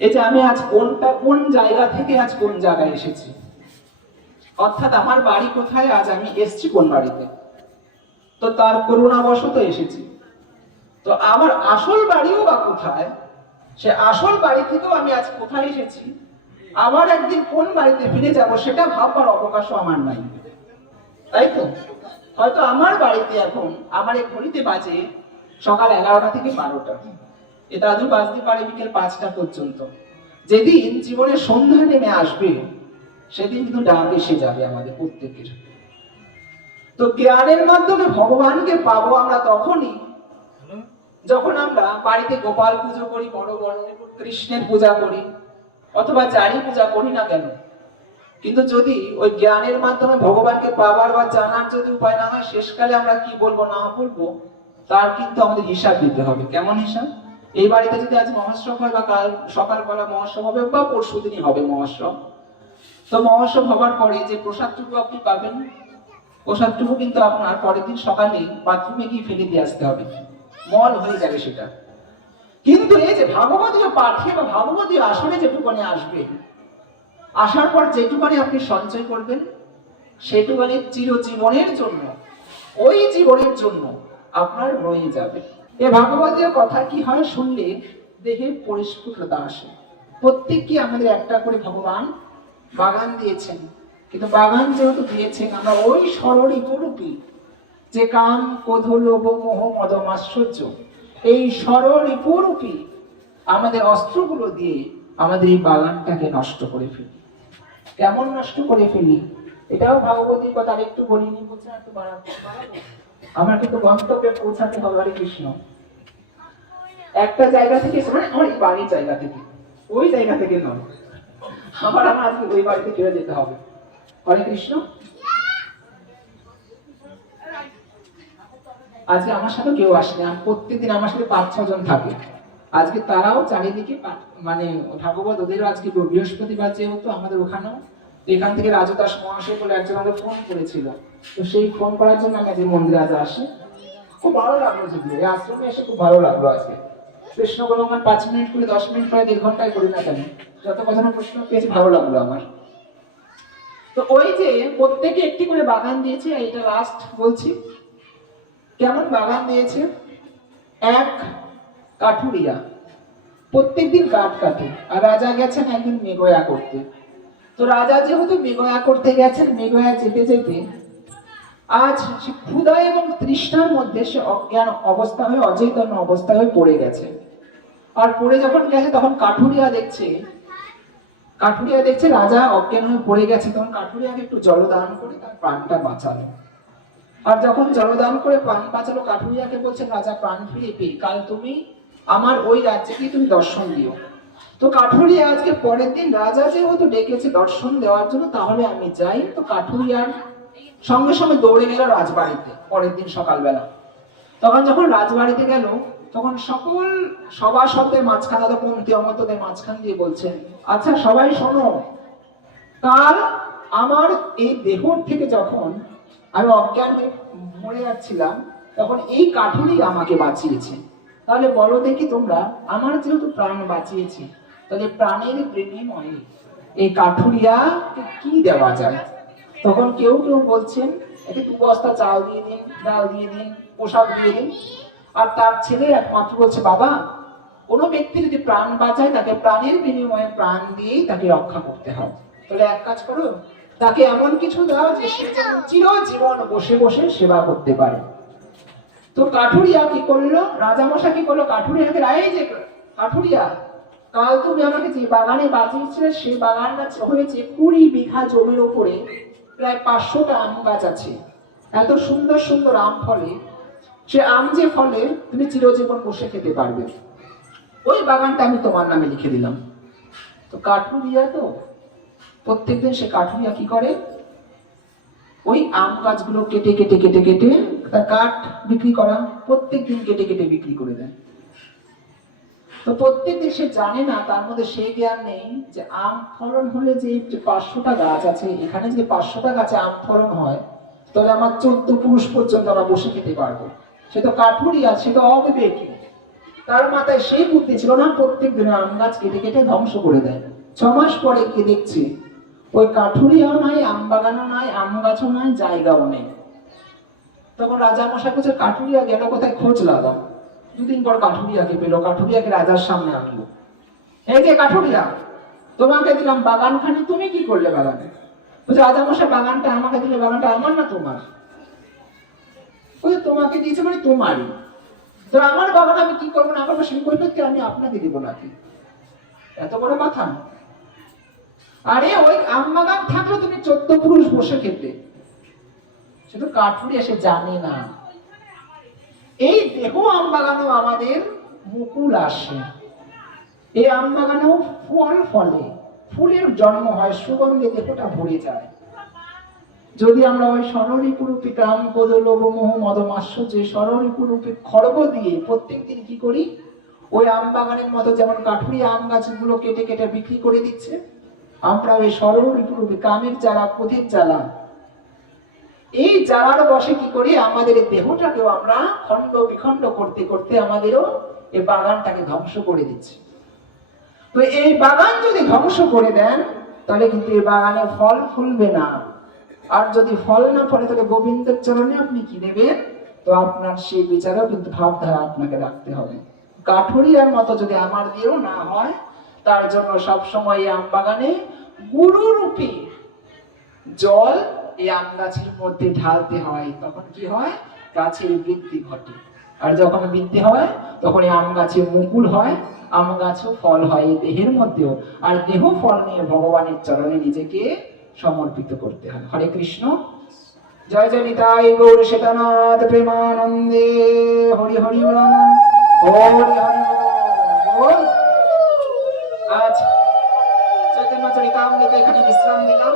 যে আমি আজ কোনটা, কোন জায়গা থেকে আজ কোন জায়গায় এসেছি? অর্থাৎ আমার বাড়ি কোথায়, আজ আমি এসছি কোন বাড়িতে? তো তার করুণাবশত এসেছি। তো আমার আসল বাড়িও বা কোথায়, সে আসল বাড়ি থেকেও আমি আজ কোথায় এসেছি, আবার একদিন কোন বাড়িতে ফিরে যাব সেটা ভাববার অবকাশও আমার নাই। তাই তো? হয়তো আমার বাড়িতে এখন, আমার এই ঘড়িতে বাজে সকাল এগারোটা থেকে বারোটা। এটা আজও বাজতে পারে বিকেল পাঁচটা পর্যন্ত। যেদিন জীবনের সন্ধ্যা নেমে আসবে সেদিন কিন্তু ডাক এসে যাবে আমাদের প্রত্যেকের। তো জ্ঞানের মাধ্যমে ভগবানকে পাবো আমরা তখনই যখন আমরা বাড়িতে গোপাল পুজো করি বড় বড় কৃষ্ণের পূজা করি অথবা যারই পূজা করি না কেন। কিন্তু যদি ওই জ্ঞানের মাধ্যমে ভগবানকে পাবার বা জানার যদি উপায় না হয় শেষকালে আমরা কি বলব না বলব তার কিন্তু আমাদের হিসাব দিতে হবে। কেমন হিসাব? এই বাড়িতে যদি আজ মহাশ্রম হয় বা কাল সকালবেলা মহোৎসব হবে বা পরশু দিনই হবে মহোৎসব তো মহোৎসব হবার পরে যে প্রসাদটুকু আপনি পাবেন, প্রসাদটুকু কিন্তু আপনার পরের দিন সকালে বাথরুমে গিয়ে ফেলে দিয়ে আসতে হবে। মল হয়ে যাবে সেটা। কিন্তু এই যে ভাগবতীয় পাঠে বা ভাগবতীয় আসনে যেটুকুনি আসবে, আসার পর যেটুকুনি আপনি সঞ্চয় করবেন, সেটুকুনি চিরজীবনের জন্য, ওই জীবনের জন্য আপনার রয়ে যাবে। এ ভাগবতীয় কথা কি হয় শুনলে দেহে পরিস্ফুটতা আসে। প্রত্যেককে আমাদের একটা করে ভগবান বাগান দিয়েছেন। কিন্তু বাগান যেহেতু দিয়েছেন, আমরা ওই সরলই রূপী যে কাম, ক্রোধ, লোভ, মোহ মদম আশ্চর্য এই সরল রূপী আমাদের অস্ত্রগুলো দিয়ে আমাদের এই বাগানটাকে নষ্ট করে ফেলি। কেমন নষ্ট করে ফেলি? এটাও ভাগবতী কথা একটু বলিনি বলছে একটু বাড়াবো? আমার কিন্তু গন্তব্যে পৌঁছাতে হবে। হরে কৃষ্ণ। একটা জায়গা থেকে মানে আমার বাড়ির জায়গা থেকে। ওই জায়গা থেকে নয়। আবার আমার আজকে ওই বাড়িতে ফিরে যেতে হবে। হরে কৃষ্ণ। আজকে আমার সাথে কেউ আসে না প্রত্যেকদিন আমার সাথে পাঁচ ছজন থাকে। আজকে তারাও চারিদিকে মানে ভাগবত ওদেরও আজকে বৃহস্পতিবার যেহেতু আমাদের ওখানেও এখান থেকে রাজু দাস মহাশয় বলে একজন আমাকে ফোন করেছিল। তো সেই ফোন করার জন্য আমি আজকে মন্দিরে আজ আসি, খুব ভালো লাগল যদিও। এই আশ্রমে এসে খুব ভালো লাগল আজকে। কৃষ্ণ গুণগান পাঁচ মিনিট করে, দশ মিনিট করে, দেড় ঘন্টায় করি না কেন? যত কথা না প্রশ্ন পেয়েছি, ভালো লাগল আমার। তো ওই যে প্রত্যেকে একটি করে বাগান দিয়েছে এটা লাস্ট বলছি। কেমন বাগান দিয়েছে? এক কাঠুরিয়া। প্রত্যেকদিন কাঠ কাটে। আর রাজা গেছেন একদিন মেঘয়া করতে। তো রাজা যেহেতু মেঘয়া করতে গেছেন, মেঘয়া যেতে যেতে আজ ক্ষুধা এবং তৃষ্ণার মধ্যে সে অজ্ঞান অবস্থা হয়ে অচৈতন্য অবস্থা হয়ে পড়ে গেছে। আর পড়ে যখন গেছে, তখন কাঠুরিয়া দেখছে। কাঠুরিয়া দেখছে রাজা অজ্ঞান হয়ে পড়ে গেছে, তখন কাঠুরিয়াকে একটু জলদান করে তার প্রাণটা বাঁচালো। আর যখন জলদান করে প্রাণ বাঁচালো, কাঠুরিয়াকে বলছেন, রাজা, প্রাণ ফিরে পেয়ে কাল তুমি আমার ওই রাজ্যেকেই তুমি দর্শন দিও। তো কাঠুরিয়া আজকে পরের দিন রাজা যেহেতু ডেকেছে দর্শন দেওয়ার জন্য, তাহলে আমি যাই। তো কাঠুরিয়ার সঙ্গে সঙ্গে দৌড়ে গেল রাজবাড়িতে পরের দিন সকালবেলা। তখন যখন রাজবাড়িতে গেল, তখন সকল সভা শব্দের মাঝখানে তো পন্থী অমতদের মাঝখান দিয়ে বলছেন আচ্ছা সবাই শোনো, কাল আমার এই দেহর থেকে যখন আমি অজ্ঞান মরে যাচ্ছিলাম, তখন এই কাঠুরি আমাকে বাঁচিয়েছে। তাহলে বলো দেখি তোমরা আমার যেহেতু প্রাণ বাঁচিয়েছি, তাহলে প্রাণের বিনিময়ে এই কাঠুরিয়াকে কি দেওয়া যায়? তখন কেউ কেউ বলছেন, একে দু বস্তা চাল দিয়ে দিন, ডাল দিয়ে দিন, পোশাক দিয়ে দিন। আর তার ছেলে একমাত্র বলছে, বাবা, কোনো ব্যক্তি যদি প্রাণ বাঁচায়, তাকে প্রাণের বিনিময়ে প্রাণ দিয়েই তাকে রক্ষা করতে হবে তাহলে এক কাজ করো, তাকে এমন কিছু দাও যে সে চিরজীবন বসে বসে সেবা করতে পারে। তো কাঠুরিয়া কি করল? রাজামশা কি করল? কাঠুরিয়াকে এই যে, কাঠুরিয়া, কাল তুমি আমাকে যে বাগানে বাঁচিয়েছিলে সে বাগানটা হয়েছে কুড়ি বিঘা জমির ওপরে। প্রায় পাঁচশোটা আম গাছ আছে। এত সুন্দর সুন্দর আম ফলে, সে আম যে ফলে তুমি চিরজীবন বসে খেতে পারবে। ওই বাগানটা আমি তোমার নামে লিখে দিলাম। তো কাঠুরিয়া তো, প্রত্যেকদিন সে কাঠুরিয়া কি করে? ওই আম গাছগুলো কেটে কেটে কেটে কেটে তার কাঠ বিক্রি করা প্রত্যেকদিন কেটে কেটে বিক্রি করে দেয়। তো প্রত্যেক দিন সে জানে না, তার মধ্যে সে জ্ঞান নেই যে আম ফলন হলে যে পাঁচশোটা গাছ আছে, এখানে যে পাঁচশোটা গাছে আম ফলন হয়, তাহলে আমার চোদ্দ পুরুষ পর্যন্ত আমরা বসে খেতে পারব। সে তো কাঠুরি কাঠুরিয়া সে তো অবিবেকী। তার মাথায় সেই বুদ্ধি ছিল না, প্রত্যেক দিন আম গাছ কেটে কেটে ধ্বংস করে দেয়। ছ মাস পরে কি দেখছে, ওই কাঠুরিয়াও নাই, আম বাগানও নাই, আম গাছও নাই, জায়গাও নেই। তখন রাজা মশাই বলছে কাঠুরিয়া গেল কোথায় খোঁজ লাগাও দুদিন পর কাঠুরিয়াকে পেল, কাঠুরিয়াকে রাজার সামনে আনলো। এই যে কাঠুরিয়া, তোমাকে দিলাম বাগানখানে, তুমি কি করলে বাগানে? বলছে, রাজা মশাই, বাগানটা আমাকে দিলে, বাগানটা আমার না তোমার? ওই তোমাকে দিয়েছে মানে তোমারই। তো আমার বাগান আমি কি করব না করব, সেই কৈফিয়তকে আমি আপনাকে দিব নাকি? এত বড় কথা। আরে ওই আম বাগান থাকলে তুমি চোদ্দ পুরুষ বসে খেতে। শুধু কাঠুরি এসে জানে না। এই দেহ আম বাগানেও আমাদের মুকুল আসে। এই আম বাগানেও ফল ফলে। ফুলের জন্ম হয়, সুগন্ধে দেহটা ভরে যায়। যদি আমরা ওই স্বররিপুরূপী কাম কোদ লোভ মোহ মদমাশ্য যে স্বররিপুরূপী খড়গ দিয়ে প্রত্যেক দিন কি করি? ওই আম বাগানের মতো যেমন কাঠুরি আম গাছগুলো কেটে কেটে বিক্রি করে দিচ্ছে আমরা ওই স্বররিপুরূপী কামের জ্বালা, ক্রোধের জ্বালা এই জ্বালার বসে কি করি? আমাদের এই দেহটাকেও আমরা খণ্ড বিখণ্ড করতে করতে আমাদেরও এই বাগানটাকে ধ্বংস করে দিচ্ছে। তো এই বাগান যদি ধ্বংস করে দেন, তাহলে কিন্তু এই বাগানে ফল ফুলবে না। আর যদি ফল না ফলে তাহলে গোবিন্দের চরণে আপনি কি নেবেন? তো আপনার সেই বিচারেও কিন্তু ভাবধারা আপনাকে রাখতে হবে। কাঠুরিয়ার মতো যদি আমার দিয়েও না হয়, তার জন্য সব সময় আম বাগানে গুরুরূপী জল এই আম গাছের মধ্যে ঢালতে হয়, তখন কি হয়? গাছের বৃদ্ধি ঘটে। আর যখন বৃদ্ধি হয়, তখন এই আম গাছে মুকুল হয়, আম গাছও ফল হয় এই দেহের মধ্যেও। আর দেহ ফল নিয়ে ভগবানের চরণে নিজেকে সমর্পিত করতে হয়। হরে কৃষ্ণ। জয় জয় নিতাই গৌর শ্বেতানাথ প্রেমানন্দে। হরি হরি হরি হরি আজ চৈতন্য চরিতামৃত এখানে বিশ্রাম দিলাম